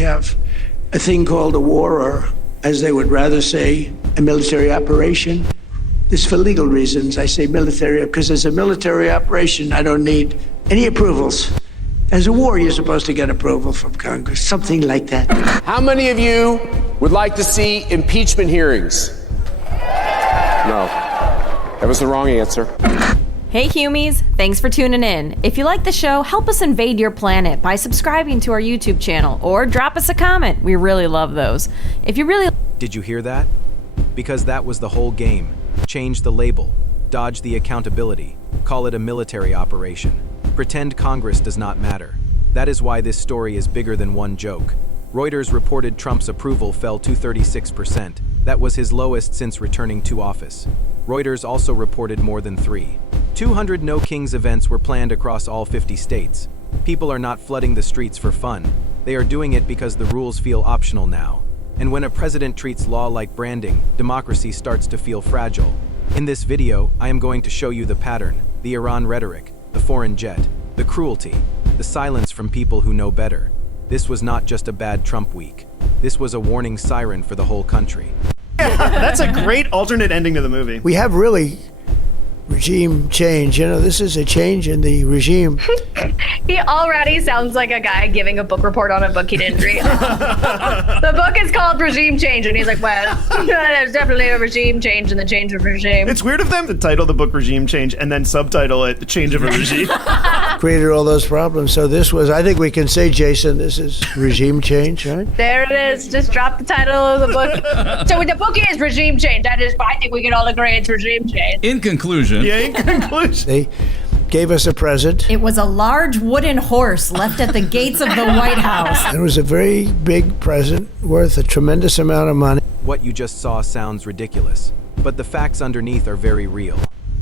We have a thing called a war, or as they would rather say, a military operation. This for legal reasons. I say military because as a military operation, I don't need any approvals. As a war, you're supposed to get approval from Congress, something like that. How many of you would like to see impeachment hearings? No. That was the wrong answer. Hey Humies, thanks for tuning in. If you like the show, help us invade your planet by subscribing to our YouTube channel or drop us a comment. We really love those. If you really... Did you hear that? Because that was the whole game. Change the label, dodge the accountability, call it a military operation. Pretend Congress does not matter. That is why this story is bigger than one joke. Reuters reported Trump's approval fell to 36%. That was his lowest since returning to office. Reuters also reported more than 200 No Kings events were planned across all 50 states. People are not flooding the streets for fun. They are doing it because the rules feel optional now. And when a president treats law like branding, democracy starts to feel fragile. In this video, I am going to show you the pattern, the Iran rhetoric, the foreign jet, the cruelty, the silence from people who know better. This was not just a bad Trump week. This was a warning siren for the whole country. That's a great alternate ending to the movie. We have really regime change. You know, this is a change in the regime. He already sounds like a guy giving a book report on a book he didn't read. The book is called Regime Change, and he's like, well, there's definitely a regime change in the change of regime. It's weird of them to title the book Regime Change and then subtitle it The Change of a Regime. Created all those problems. So this was, I think we can say, Jason, this is regime change, right? There it is. Just drop the title of the book. So the book is Regime Change. That is, I think we can all agree it's regime change. In conclusion. Yeah, in conclusion. They gave us a present. It was a large wooden horse left at the gates of the White House. It was a very big present worth a tremendous amount of money. What you just saw sounds ridiculous, but the facts underneath are very real.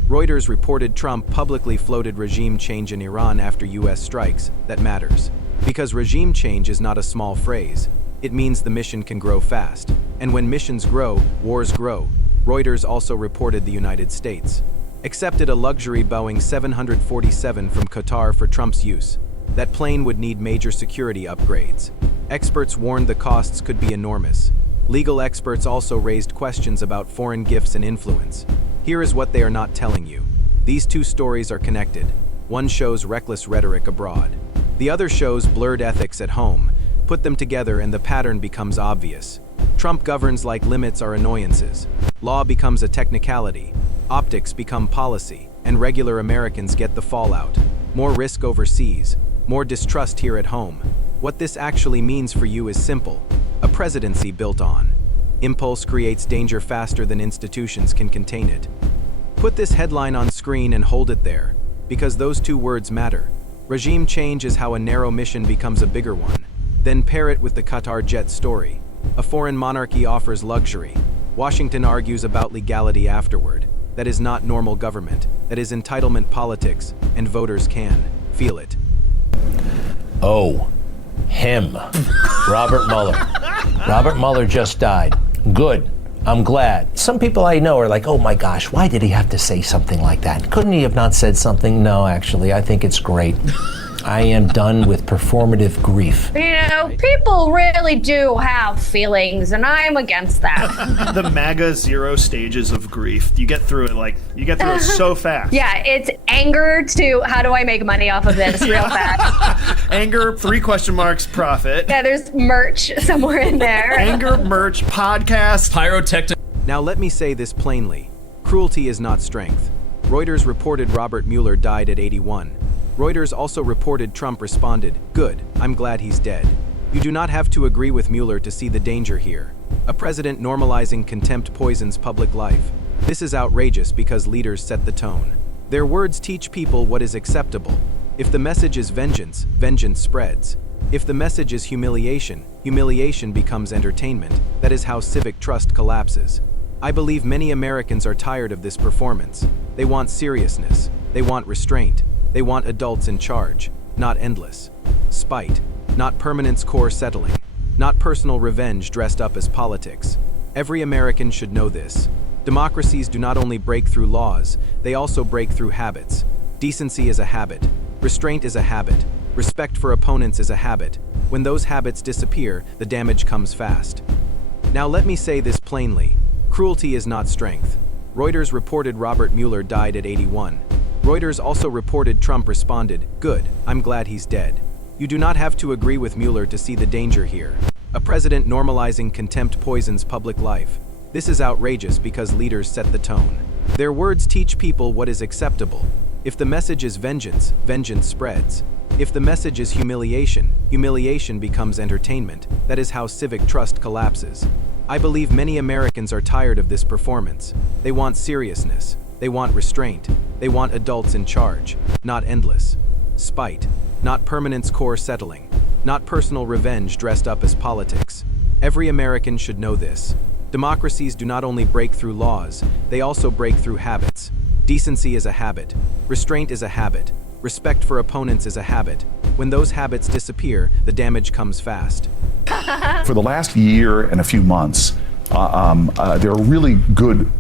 Reuters reported Trump publicly floated regime change in Iran after U.S. strikes. That matters. Because regime change is not a small phrase. It means the mission can grow fast. And when missions grow, wars grow. Reuters also reported the United States accepted a luxury Boeing 747 from Qatar for Trump's use. That plane would need major security upgrades. Experts warned the costs could be enormous. Legal experts also raised questions about foreign gifts and influence. Here is what they are not telling you. These two stories are connected. One shows reckless rhetoric abroad. The other shows blurred ethics at home. Put them together and the pattern becomes obvious. Trump governs like limits are annoyances. Law becomes a technicality. Optics become policy, and regular Americans get the fallout. More risk overseas, more distrust here at home. What this actually means for you is simple. A presidency built on impulse creates danger faster than institutions can contain it. Put this headline on screen and hold it there, because those two words matter. Regime change is how a narrow mission becomes a bigger one. Then pair it with the Qatar jet story. A foreign monarchy offers luxury. Washington argues about legality afterward. That is not normal government. That is entitlement politics, and voters can feel it. Oh, him. Robert Mueller. Robert Mueller just died. Good. I'm glad. Some people I know are like, oh my gosh, why did he have to say something like that? Couldn't he have not said something? No, actually, I think it's great. I am done with performative grief. You know, people really do have feelings, and I'm against that. The MAGA 0 stages of grief. You get through it so fast. Yeah, it's anger to how do I make money off of this real fast. Anger, 3 question marks, profit. Yeah, there's merch somewhere in there. Anger, merch, podcast. Pyrotechnic. Now let me say this plainly. Cruelty is not strength. Reuters reported Robert Mueller died at 81. Reuters also reported Trump responded, "Good, I'm glad he's dead." You do not have to agree with Mueller to see the danger here. A president normalizing contempt poisons public life. This is outrageous because leaders set the tone. Their words teach people what is acceptable. If the message is vengeance, vengeance spreads. If the message is humiliation, humiliation becomes entertainment. That is how civic trust collapses. I believe many Americans are tired of this performance. They want seriousness. They want restraint. They want adults in charge, not endless spite, not permanence core settling, not personal revenge dressed up as politics. Every American should know this. Democracies do not only break through laws, they also break through habits. Decency is a habit. Restraint is a habit. Respect for opponents is a habit. When those habits disappear, the damage comes fast. Now let me say this plainly. Cruelty is not strength. Reuters reported Robert Mueller died at 81. Reuters also reported Trump responded, "Good, I'm glad he's dead." You do not have to agree with Mueller to see the danger here. A president normalizing contempt poisons public life. This is outrageous because leaders set the tone. Their words teach people what is acceptable. If the message is vengeance, vengeance spreads. If the message is humiliation, humiliation becomes entertainment. That is how civic trust collapses. I believe many Americans are tired of this performance. They want seriousness. They want restraint. They want adults in charge, not endless spite, not permanence core settling, not personal revenge dressed up as politics. Every American should know this. Democracies do not only break through laws, they also break through habits. Decency is a habit. Restraint is a habit. Respect for opponents is a habit. When those habits disappear, the damage comes fast. For the last year and a few months, there are really good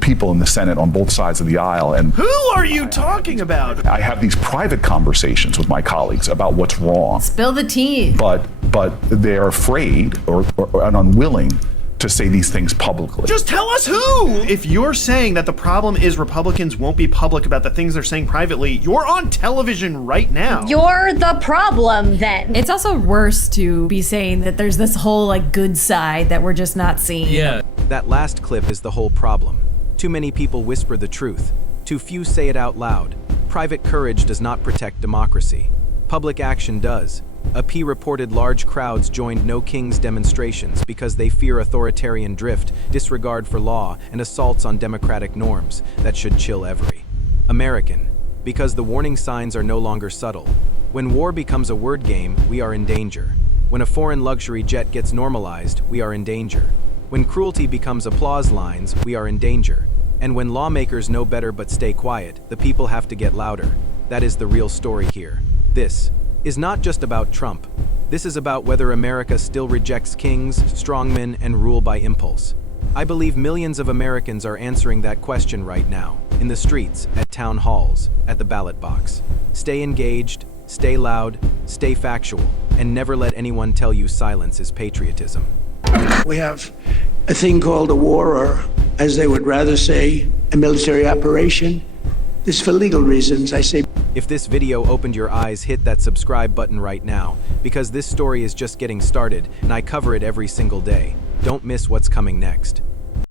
people in the Senate on both sides of the aisle. And Who are you talking about? I have these private conversations with my colleagues about what's wrong. Spill the tea. But they're afraid or unwilling to say these things publicly. Just tell us who! If you're saying that the problem is Republicans won't be public about the things they're saying privately, you're on television right now. You're the problem then. It's also worse to be saying that there's this whole like good side that we're just not seeing. Yeah. That last clip is the whole problem. Too many people whisper the truth. Too few say it out loud. Private courage does not protect democracy. Public action does. A P reported large crowds joined No Kings demonstrations because they fear authoritarian drift, disregard for law, and assaults on democratic norms that should chill every American. Because the warning signs are no longer subtle. When war becomes a word game, we are in danger. When a foreign luxury jet gets normalized, we are in danger. When cruelty becomes applause lines, we are in danger. And when lawmakers know better but stay quiet, the people have to get louder. That is the real story here. This is not just about Trump. This is about whether America still rejects kings, strongmen, and rule by impulse. I believe millions of Americans are answering that question right now, in the streets, at town halls, at the ballot box. Stay engaged, stay loud, stay factual, and never let anyone tell you silence is patriotism. We have a thing called a war, or as they would rather say, a military operation. This for legal reasons, I say. If this video opened your eyes, hit that subscribe button right now, because this story is just getting started and I cover it every single day. Don't miss what's coming next.